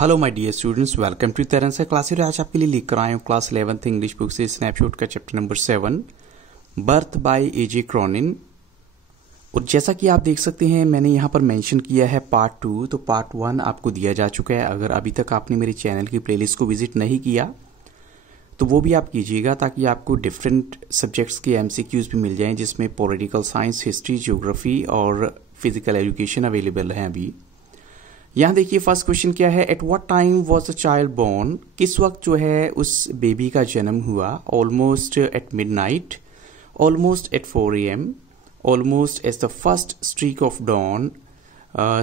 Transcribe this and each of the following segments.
Hello my dear students, welcome to तरन से classes. आज आपके लिए लेकर आए हूँ क्लास 11th इंग्लिश बुक से स्नैपशॉट का chapter number 7 birth by AJ Cronin. और जैसा कि आप देख सकते हैं मैंने यहाँ पर मेंशन किया है पार्ट 2, तो पार्ट 1 आपको दिया जा चुका है। अगर अभी तक आपने मेरे चैनल की प्लेलिस्ट को विजिट नहीं किया तो वो भी आप कीजिएगा, ताकि आपको डिफरेंट सब्जेक्ट्स के एमसीक्यूज भी मिल जाएं, जिसमें पॉलिटिकल साइंस, हिस्ट्री, ज्योग्राफी और फिजिकल एजुकेशन अवेलेबल है। अभी यहाँ देखिए फर्स्ट क्वेश्चन क्या है, at what time was the child born. किस वक्त जो है उस बेबी का जन्म हुआ। Almost at midnight, almost at 4 AM, almost as the first streak of dawn,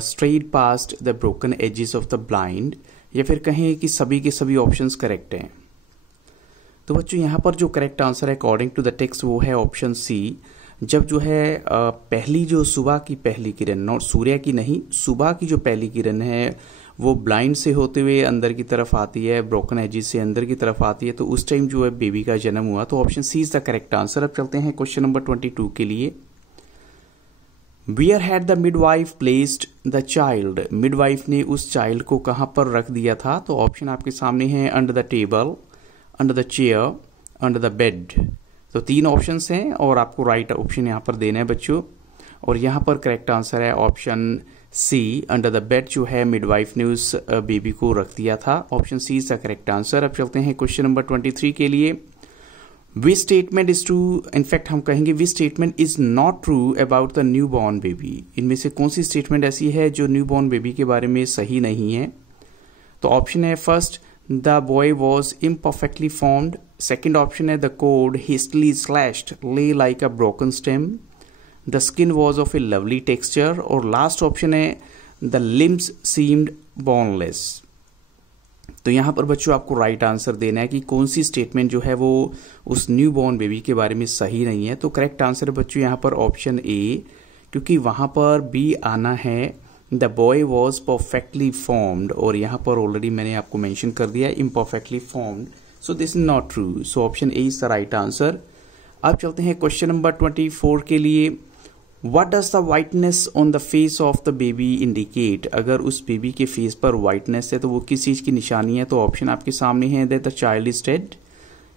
straight past the broken edges of the blind, या फिर कहें कि सभी के सभी ऑप्शंस करेक्ट हैं। तो बच्चों यहाँ पर जो करेक्ट आंसर है अकॉर्डिंग टू द टेक्स्ट वो है ऑप्शन सी। जब जो है पहली जो सुबह की पहली किरण, नॉट सूर्य की नहीं, सुबह की जो पहली किरण है वो ब्लाइंड से होते हुए अंदर की तरफ आती है, ब्रोकन एजेस से अंदर की तरफ आती है, तो उस टाइम जो है बेबी का जन्म हुआ। तो option C is the correct answer. अब चलते हैं क्वेश्चन नंबर 22 के लिए। Where had the midwife placed the child? Midwife ने उस चाइल्ड को कहां पर रख दिया था। तो ऑप्शन आपके सामने है under the table, under the chair, under the bed. तो 3 ऑप्शंस हैं और आपको राइट ऑप्शन यहाँ पर देना है बच्चों। और यहाँ पर करेक्ट आंसर है option C, under the bed जो है मिडवाइफ ने उस बेबी को रख दिया था। Option C is the correct answer. अब चलते हैं क्वेश्चन नंबर 23 के लिए। Which statement is true, in fact हम कहेंगे which statement is not true about the new born baby. इनमें से कौन सी स्टेटमेंट ऐसी है जो न्यू बॉर्न बेबी के बारे में सही नहीं है। तो ऑप्शन है first, The boy was imperfectly formed. Second option है the cord hastily slashed lay like a broken stem. The skin was of a lovely texture. और last option है the limbs seemed boneless. तो यहाँ पर बच्चों आपको right answer देना है कि कौन सी स्टेटमेंट जो है वो उस न्यू बॉर्न बेबी के बारे में सही नहीं है। तो करेक्ट आंसर है बच्चों यहाँ पर ऑप्शन ए, क्योंकि वहां पर बी आना है the boy was perfectly formed, और यहाँ पर ऑलरेडी मैंने आपको मेंशन कर दिया imperfectly formed, so this is not true. So option A is the right answer. अब चलते हैं क्वेश्चन नंबर 24 के लिए। What does the whiteness on the face of the baby indicate. अगर उस बेबी के फेस पर व्हाइटनेस है तो वो किस चीज की निशानी है। तो ऑप्शन आपके सामने है that the child is dead,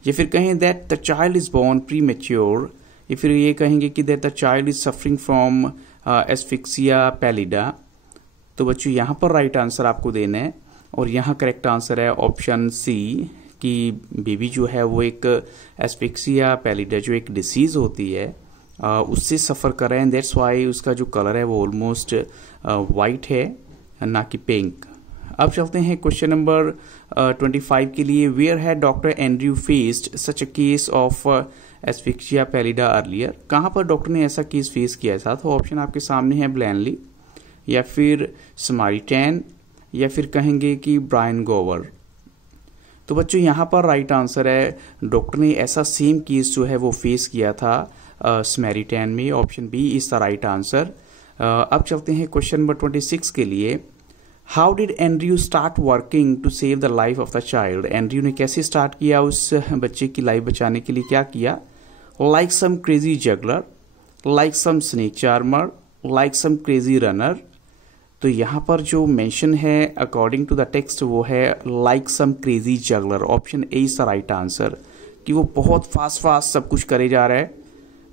या फिर कहें that the child is born premature, या फिर ये कहेंगे कि that the child is suffering from asphyxia pallida. तो बच्चों यहाँ पर राइट आंसर आपको देना है, और यहाँ करेक्ट आंसर है ऑप्शन सी कि बेबी जो है वो एक एस्फिक्सिया पैलिडा जो एक डिसीज होती है उससे सफ़र कर रहे हैं। दैट्स वाई उसका जो कलर है वो ऑलमोस्ट वाइट है, ना कि पिंक। अब चलते हैं क्वेश्चन नंबर 25 के लिए। Where had doctor Andrew faced such a case of asphyxia pallida earlier. कहाँ पर डॉक्टर ने ऐसा केस फेस किया था। तो ऑप्शन आपके सामने है ब्लैनली, या फिर समारिटैन, या फिर कहेंगे कि ब्रायन गोवर। तो बच्चों यहाँ पर राइट आंसर है डॉक्टर ने ऐसा सेम केस जो है वो फेस किया था समारिटैन में। Option B is the right answer. अब चलते हैं क्वेश्चन नंबर 26 के लिए। How did Andrew start working to save the life of the child. Andrew ने कैसे स्टार्ट किया उस बच्चे की लाइफ बचाने के लिए, क्या किया। Like some crazy juggler, like some snake charmer, like some crazy runner. तो यहाँ पर जो मेंशन है अकॉर्डिंग टू द टेक्स्ट वो है like some crazy juggler. Option A is the right answer, कि वो बहुत फास्ट सब कुछ करे जा रहा है।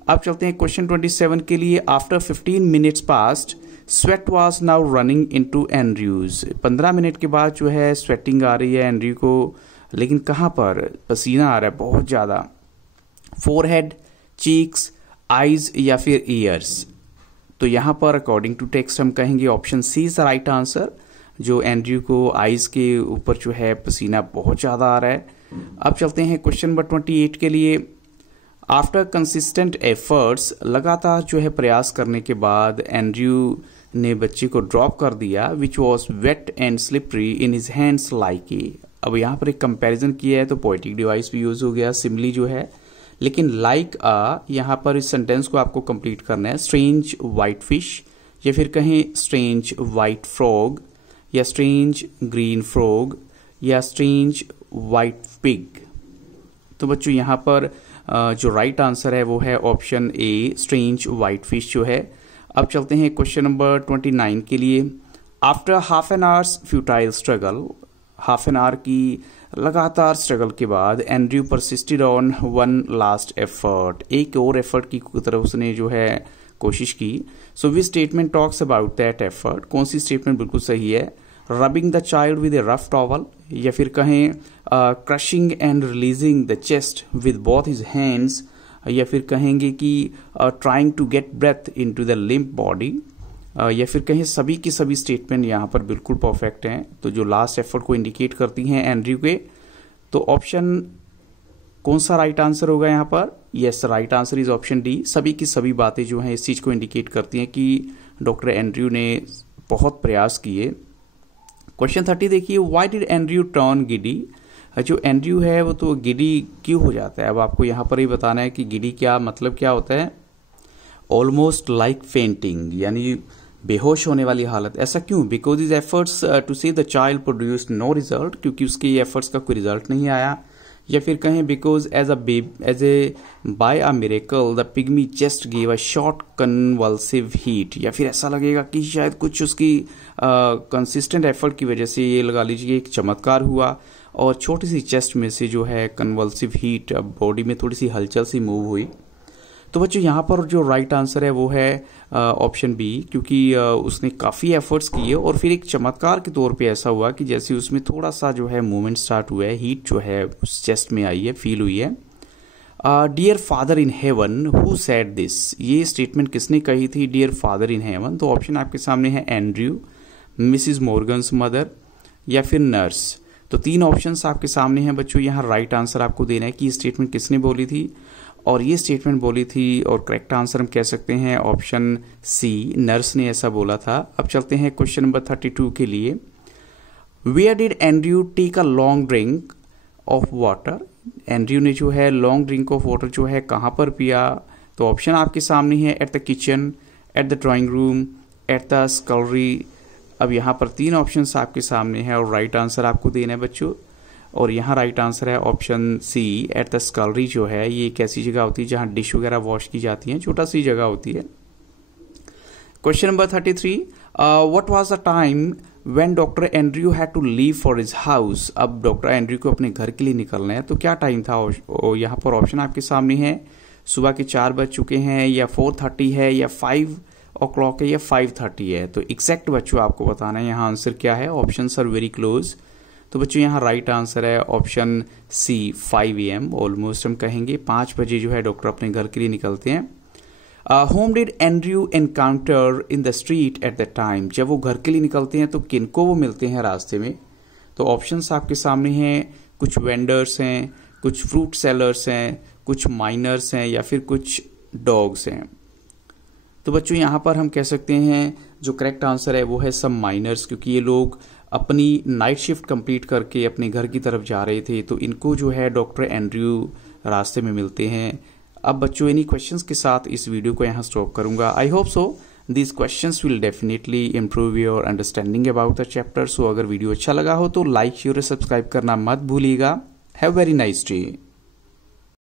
अब चलते हैं क्वेश्चन 27 के लिए। After 15 minutes past sweat was now running into Andrews. 15 minute के बाद जो है स्वेटिंग आ रही है एंड्रयू को, लेकिन कहाँ पर पसीना आ रहा है बहुत ज्यादा। फोरहेड, चीक्स, आईज, या फिर ईयर्स। तो यहाँ पर अकॉर्डिंग टू टेक्स्ट हम कहेंगे option C is the right answer, जो एंड्रयू को आईज के ऊपर जो है पसीना बहुत ज्यादा आ रहा है। अब चलते हैं क्वेश्चन नंबर 28 के लिए। आफ्टर कंसिस्टेंट एफर्ट्स, लगातार जो है प्रयास करने के बाद एंड्रयू ने बच्चे को ड्रॉप कर दिया, which was wet and slippery in his hands like a. अब यहाँ पर एक कंपैरिजन किया है तो पोएटिक डिवाइस भी यूज हो गया, सिमिली जो है, लेकिन लाइक यहाँ पर इस सेंटेंस को आपको कंप्लीट करना है। स्ट्रेंज वाइट फिश, या फिर कहें स्ट्रेंज वाइट फ्रॉग, या स्ट्रेंज ग्रीन फ्रॉग, या स्ट्रेंज वाइट पिग। तो बच्चों यहाँ पर जो राइट आंसर है वो है option A, strange white fish जो है। अब चलते हैं क्वेश्चन नंबर 29 के लिए। After half an hours futile struggle, half an hour की लगातार स्ट्रगल के बाद Andrew persisted on one last effort, एक और एफर्ट की तरफ उसने जो है कोशिश की। So which statement talks about that effort, कौन सी स्टेटमेंट बिल्कुल सही है? Rubbing the child with a rough towel, या फिर कहें crushing and releasing the chest with both his hands, या फिर कहेंगे कि trying to get breath into the limp body, या फिर कहें सभी की सभी स्टेटमेंट यहाँ पर बिल्कुल परफेक्ट हैं। तो जो लास्ट एफर्ट को इंडिकेट करती हैं एंड्रयू के, तो ऑप्शन कौन सा राइट आंसर होगा यहाँ पर? Yes, right answer is option D. सभी की सभी बातें जो हैं इस चीज को इंडिकेट करती हैं कि डॉक्टर एंड्रयू ने बहुत प्रयास किए। क्वेश्चन 30 देखिए, why did Andrew turn giddy? जो एंड्रयू है वो तो गिडी क्यों हो जाता है? अब आपको यहाँ पर ही बताना है कि गिडी क्या मतलब क्या होता है। ऑलमोस्ट लाइक फेंटिंग, यानी बेहोश होने वाली हालत। ऐसा क्यों? Because his efforts to see the child produced no result, क्योंकि उसके एफर्ट्स का कोई रिजल्ट नहीं आया। या फिर कहें because as a by a miracle the pygmy just gave a short convulsive heat, या फिर ऐसा लगेगा कि शायद कुछ उसकी कंसिस्टेंट एफर्ट की वजह से ये लगा लीजिए एक चमत्कार हुआ और छोटी सी चेस्ट में से जो है कन्वल्सिव हीट बॉडी में थोड़ी सी हलचल सी मूव हुई। तो बच्चों यहाँ पर जो राइट आंसर है वो है ऑप्शन बी, क्योंकि उसने काफ़ी एफर्ट्स किए और फिर एक चमत्कार के तौर पे ऐसा हुआ कि जैसे उसमें थोड़ा सा जो है मूवमेंट स्टार्ट हुआ है, हीट जो है उस चेस्ट में आई है, फील हुई है। Dear father in heaven who said this, ये स्टेटमेंट किसने कही थी? Dear father in heaven. तो ऑप्शन आपके सामने है एंड्रयू, मिसिज मॉर्गन्स मदर, या फिर नर्स। तो 3 ऑप्शंस आपके सामने हैं बच्चों। यहाँ राइट आंसर आपको देना है कि ये स्टेटमेंट किसने बोली थी, और ये स्टेटमेंट बोली थी, और करेक्ट आंसर हम कह सकते हैं ऑप्शन सी, नर्स ने ऐसा बोला था। अब चलते हैं क्वेश्चन नंबर 32 के लिए। Where did Andrew take a long drink of water? Andrew ने जो है लॉन्ग ड्रिंक ऑफ वाटर जो है कहाँ पर पिया? तो ऑप्शन आपके सामने है at the kitchen, at the drawing room, at the scullery. अब यहाँ पर 3 ऑप्शंस आपके सामने हैं और राइट आंसर आपको देना है बच्चों। और यहाँ राइट आंसर है ऑप्शन सी, एट द स्कलरी। जो है ये एक ऐसी जगह होती है जहाँ डिश वगैरह वॉश की जाती है, छोटा सी जगह होती है। Question number 33, what was the time when doctor Andrew had to leave for his house? अब डॉक्टर एंड्रयू को अपने घर के लिए निकलना है, तो क्या टाइम था? यहाँ पर ऑप्शन आपके सामने है, सुबह के 4 बज चुके हैं, या 4:30 है, या 5 o'clock है, या 5:30 है। तो एग्जैक्ट बच्चों आपको बताना है यहाँ आंसर क्या है। Option are very close. तो बच्चों यहाँ राइट आंसर है ऑप्शन सी, 5 AM। ऑलमोस्ट हम कहेंगे 5 बजे जो है डॉक्टर अपने घर के लिए निकलते हैं। Home did Andrew encounter in the street at the time? जब वो घर के लिए निकलते हैं तो किनको वो मिलते हैं रास्ते में? तो ऑप्शंस आपके सामने हैं, कुछ वेंडर्स हैं, कुछ फ्रूट सेलर्स हैं, कुछ माइनर्स हैं, या फिर कुछ डॉग्स हैं। तो बच्चों यहाँ पर हम कह सकते हैं जो करेक्ट आंसर है वो है सम माइनर्स, क्योंकि ये लोग अपनी नाइट शिफ्ट कंप्लीट करके अपने घर की तरफ जा रहे थे, तो इनको जो है डॉक्टर एंड्रयू रास्ते में मिलते हैं। अब बच्चों इन्हीं क्वेश्चंस के साथ इस वीडियो को यहाँ स्टॉप करूंगा। I hope so these questions will definitely improve your understanding about the chapter. So अगर वीडियो अच्छा लगा हो तो लाइक शेयर और सब्सक्राइब करना मत भूलिएगा। Have very nice day.